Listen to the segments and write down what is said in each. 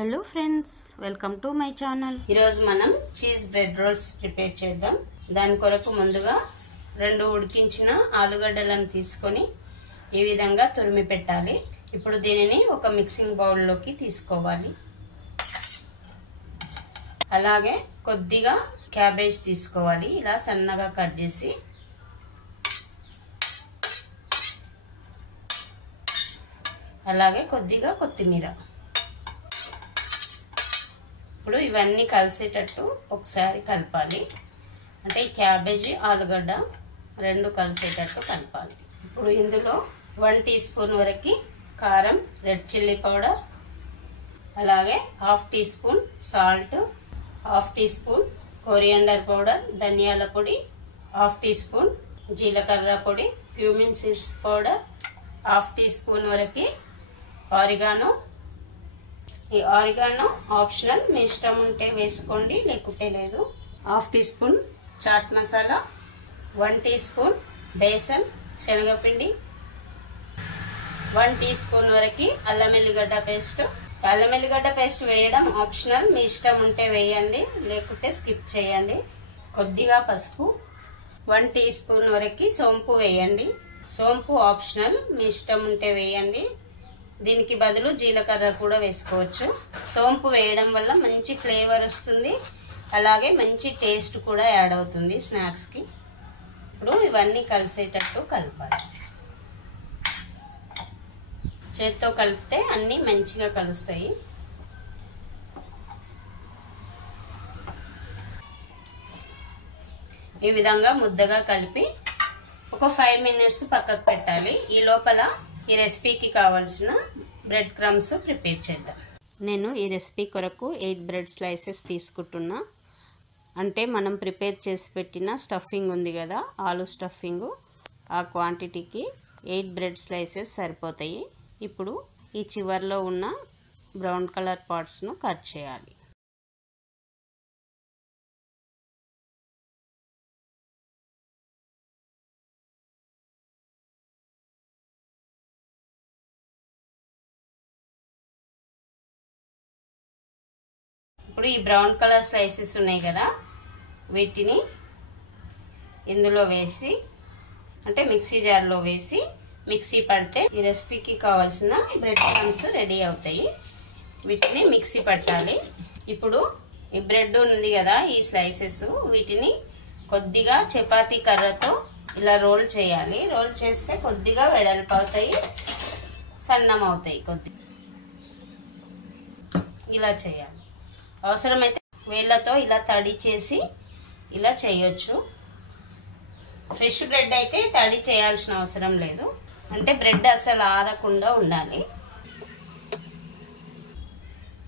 Hello friends, welcome to my channel. ఈరోజు మనం cheese bread roles prepare చేద్దాం. దాని కొరకు ముందుగా 2 ఉడికించిన ఆలుగడ్డలను తీసుకొని ఈ విధంగా తురిమి పెట్టాలి. ఇప్పుడు దీనిని ఒక మిక్సింగ్ బౌల్లోకి తీసుకోవాలి. అలాగే కొద్దిగా క్యాబేజ్ తీసుకోవాలి, ఇలా సన్నగా కట్ చేసి. అలాగే కొద్దిగా కొత్తిమీర. ఇప్పుడు ఇవన్నీ కలిసేటట్టు ఒకసారి కలపాలి. అంటే ఈ క్యాబేజీ ఆలుగడ్డ 2 కలిసేటట్టు కలపాలి. ఇప్పుడు ఇందులో 1 టీ స్పూన్ వరకు కారం, రెడ్ చిల్లీ పౌడర్, అలాగే 1/2 teaspoon salt, 1/2 teaspoon coriander powder, ధనియాల పొడి, 1/2 టీ స్పూన్ జీలకర్ర పొడి, cumin seeds powder, 1/2 teaspoon వరకు ఆరిగానో. ఈ ఆరిగానో ఆప్షనల్, మీ ఇష్టం ఉంటే వేసుకోండి, లేకుంటే లేదు. 1/2 teaspoon chaat masala, 1 teaspoon besan శనగపిండి, 1 టీ స్పూన్ వరకు అల్లం ఎల్లిగడ్డ పేస్ట్. అల్లం ఎల్లిగడ్డ పేస్ట్ వేయడం ఆప్షనల్, మీ ఇష్టం ఉంటే వేయండి, లేకుంటే స్కిప్ చేయండి. కొద్దిగా పసుపు, 1 టీ స్పూన్ వరకు సోంపు వేయండి. సోంపు ఆప్షనల్, మీ ఇష్టం ఉంటే వేయండి, దీనికి బదులు జీలకర్ర కూడా వేసుకోవచ్చు. సోంపు వేయడం వల్ల మంచి ఫ్లేవర్ వస్తుంది, అలాగే మంచి టేస్ట్ కూడా యాడ్ అవుతుంది స్నాక్స్కి. ఇప్పుడు ఇవన్నీ కలిసేటట్టు కలపాలి. చేత్తో కలిపితే అన్నీ మంచిగా కలుస్తాయి. ఈ విధంగా ముద్దగా కలిపి ఒక 5 మినిట్స్ పక్కకు పెట్టాలి. ఈ లోపల ఈ రెసిపీకి కావాల్సిన బ్రెడ్ క్రమ్స్ ప్రిపేర్ చేద్దాం. నేను ఈ రెసిపీ కొరకు 8 బ్రెడ్ స్లైసెస్ తీసుకుంటున్నా. అంటే మనం ప్రిపేర్ చేసి పెట్టిన స్టఫింగ్ ఉంది కదా, ఆలు స్టఫింగ్, ఆ క్వాంటిటీకి 8 బ్రెడ్ స్లైసెస్ సరిపోతాయి. ఇప్పుడు ఈ చివర్లో ఉన్న బ్రౌన్ కలర్ పార్ట్స్ను కట్ చేయాలి. ఇప్పుడు ఈ బ్రౌన్ కలర్ స్లైసెస్ ఉన్నాయి కదా, వీటిని ఇందులో వేసి, అంటే మిక్సీ జార్లో వేసి మిక్సీ పడితే ఈ రెసిపీకి కావాల్సిన బ్రెడ్ క్రమ్స్ రెడీ అవుతాయి. వీటిని మిక్సీ పట్టాలి. ఇప్పుడు ఈ బ్రెడ్ ఉంది కదా, ఈ స్లైసెస్, వీటిని కొద్దిగా చపాతీ కర్రతో ఇలా రోల్ చేయాలి. రోల్ చేస్తే కొద్దిగా వెడల్పు అవుతాయి, సన్నం అవుతాయి. కొద్దిగా ఇలా చేయాలి. అవసరమైతే వేళ్ళతో ఇలా తడి చేసి ఇలా చేయొచ్చు. ఫ్రెష్ బ్రెడ్ అయితే తడి చేయాల్సిన అవసరం లేదు, అంటే బ్రెడ్ అసలు ఆరకుండా ఉండాలి.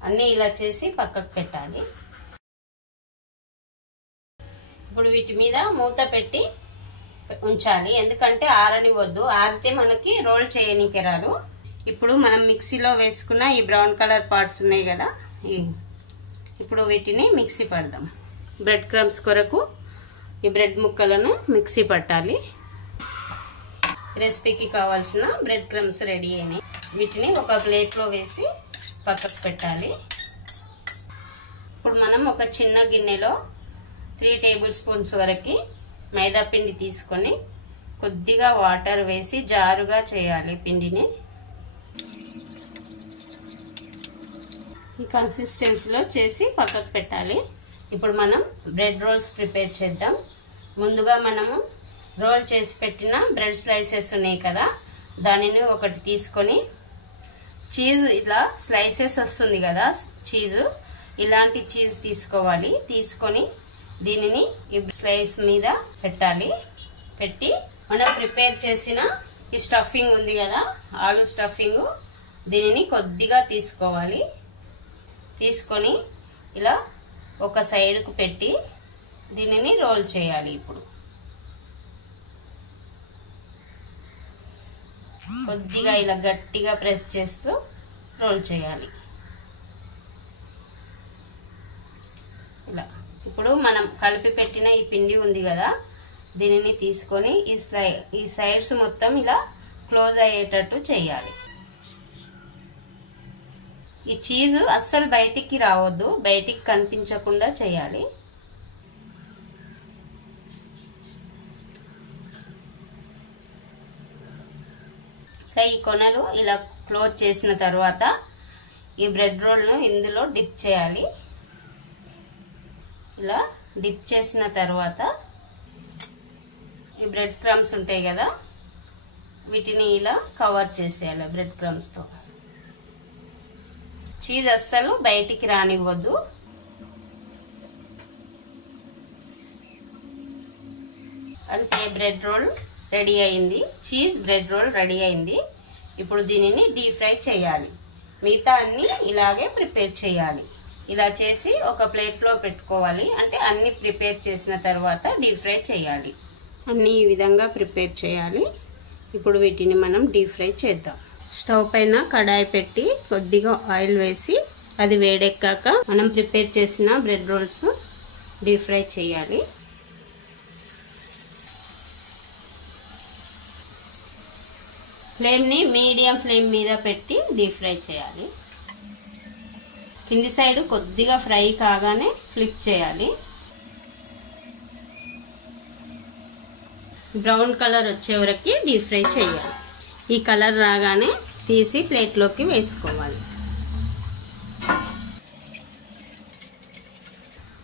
అన్నీ ఇలా చేసి పక్కకు పెట్టాలి. ఇప్పుడు వీటి మీద మూత పెట్టి ఉంచాలి, ఎందుకంటే ఆరనివద్దు. ఆరితే మనకి రోల్ చేయనీకి రాదు. ఇప్పుడు మనం మిక్సీలో వేసుకున్న ఈ బ్రౌన్ కలర్ పార్ట్స్ ఉన్నాయి కదా, ఇప్పుడు వీటిని మిక్సీ పడదాం. బ్రెడ్ క్రమ్స్ కొరకు ఈ బ్రెడ్ ముక్కలను మిక్సీ పట్టాలి. రెసిపీకి కావాల్సిన బ్రెడ్ క్రమ్స్ రెడీ అయినాయి. వీటిని ఒక ప్లేట్లో వేసి పక్కకు పెట్టాలి. ఇప్పుడు మనం ఒక చిన్న గిన్నెలో 3 టేబుల్ స్పూన్స్ వరకు మైదా పిండి తీసుకొని కొద్దిగా వాటర్ వేసి జారుగా చేయాలి పిండిని. ఈ కన్సిస్టెన్సీలో చేసి పక్కకు పెట్టాలి. ఇప్పుడు మనం బ్రెడ్ రోల్స్ ప్రిపేర్ చేద్దాం. ముందుగా మనము రోల్ చేసి పెట్టిన బ్రెడ్ స్లైసెస్ ఉన్నాయి కదా, దానిని ఒకటి తీసుకొని చీజ్, ఇలా స్లైసెస్ వస్తుంది కదా చీజ్, ఇలాంటి చీజ్ తీసుకోవాలి. తీసుకొని దీనిని ఈ స్లైస్ మీద పెట్టాలి. పెట్టి మనం ప్రిపేర్ చేసిన ఈ స్టఫింగ్ ఉంది కదా, ఆలు స్టఫింగ్, దీనిని కొద్దిగా తీసుకోవాలి. తీసుకొని ఇలా ఒక సైడ్కు పెట్టి దీనిని రోల్ చేయాలి. ఇప్పుడు కొద్దిగా ఇలా గట్టిగా ప్రెస్ చేస్తూ రోల్ చేయాలి. ఇలా ఇప్పుడు మనం కలిపి పెట్టిన ఈ పిండి ఉంది కదా, దీనిని తీసుకొని ఈ సైడ్స్ మొత్తం ఇలా క్లోజ్ అయ్యేటట్టు చేయాలి. ఈ చీజ్ అస్సలు బయటికి రావద్దు, బయటికి కనిపించకుండా చేయాలి. ఈ కొనలు ఇలా క్లోజ్ చేసిన తర్వాత ఈ బ్రెడ్ రోల్ను ఇందులో డిప్ చేయాలి. ఇలా డిప్ చేసిన తర్వాత ఈ బ్రెడ్ క్రమ్స్ ఉంటాయి కదా, వీటిని ఇలా కవర్ చేసేయాలి బ్రెడ్ క్రమ్స్తో. చీజ్ అస్సలు బయటికి రానివ్వద్దు. అంటే బ్రెడ్ రోల్ రెడీ అయింది, చీజ్ బ్రెడ్ రోల్ రెడీ అయింది. ఇప్పుడు దీనిని డీప్ ఫ్రై చేయాలి. మిగతా అన్ని ఇలాగే ప్రిపేర్ చేయాలి. ఇలా చేసి ఒక ప్లేట్లో పెట్టుకోవాలి. అంటే అన్ని ప్రిపేర్ చేసిన తర్వాత డీప్ ఫ్రై చేయాలి. అన్ని ఈ విధంగా ప్రిపేర్ చేయాలి. ఇప్పుడు వీటిని మనం డీప్ ఫ్రై చేద్దాం. స్టవ్ పైన కడాయి పెట్టి కొద్దిగా ఆయిల్ వేసి అది వేడెక్కాక మనం ప్రిపేర్ చేసిన బ్రెడ్ రోల్స్ డీప్ ఫ్రై చేయాలి. ఫ్లేమ్ని మీడియం ఫ్లేమ్ మీద పెట్టి డీప్ ఫ్రై చేయాలి. కింది సైడ్ కొద్దిగా ఫ్రై కాగానే ఫ్లిప్ చేయాలి. బ్రౌన్ కలర్ వచ్చే వరకు డీప్ ఫ్రై చేయాలి. ఈ కలర్ రాగానే తీసి ప్లేట్లోకి వేసుకోవాలి.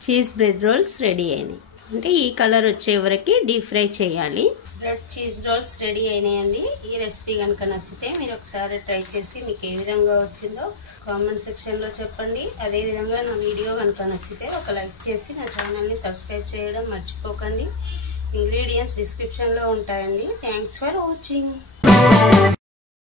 చీజ్ బ్రెడ్ రోల్స్ రెడీ అయినాయి. అంటే ఈ కలర్ వచ్చే వరకు డీప్ ఫ్రై చేయాలి. బ్రెడ్ చీజ్ రోల్స్ రెడీ అయినాయండి. ఈ రెసిపీ కనుక నచ్చితే మీరు ఒకసారి ట్రై చేసి మీకు ఏ విధంగా వచ్చిందో కామెంట్ సెక్షన్లో చెప్పండి. అదేవిధంగా నా వీడియో కనుక నచ్చితే ఒక లైక్ చేసి నా ఛానల్ని సబ్స్క్రైబ్ చేయడం మర్చిపోకండి. ఇంగ్రీడియంట్స్ డిస్క్రిప్షన్లో ఉంటాయండి. Thanks for watching.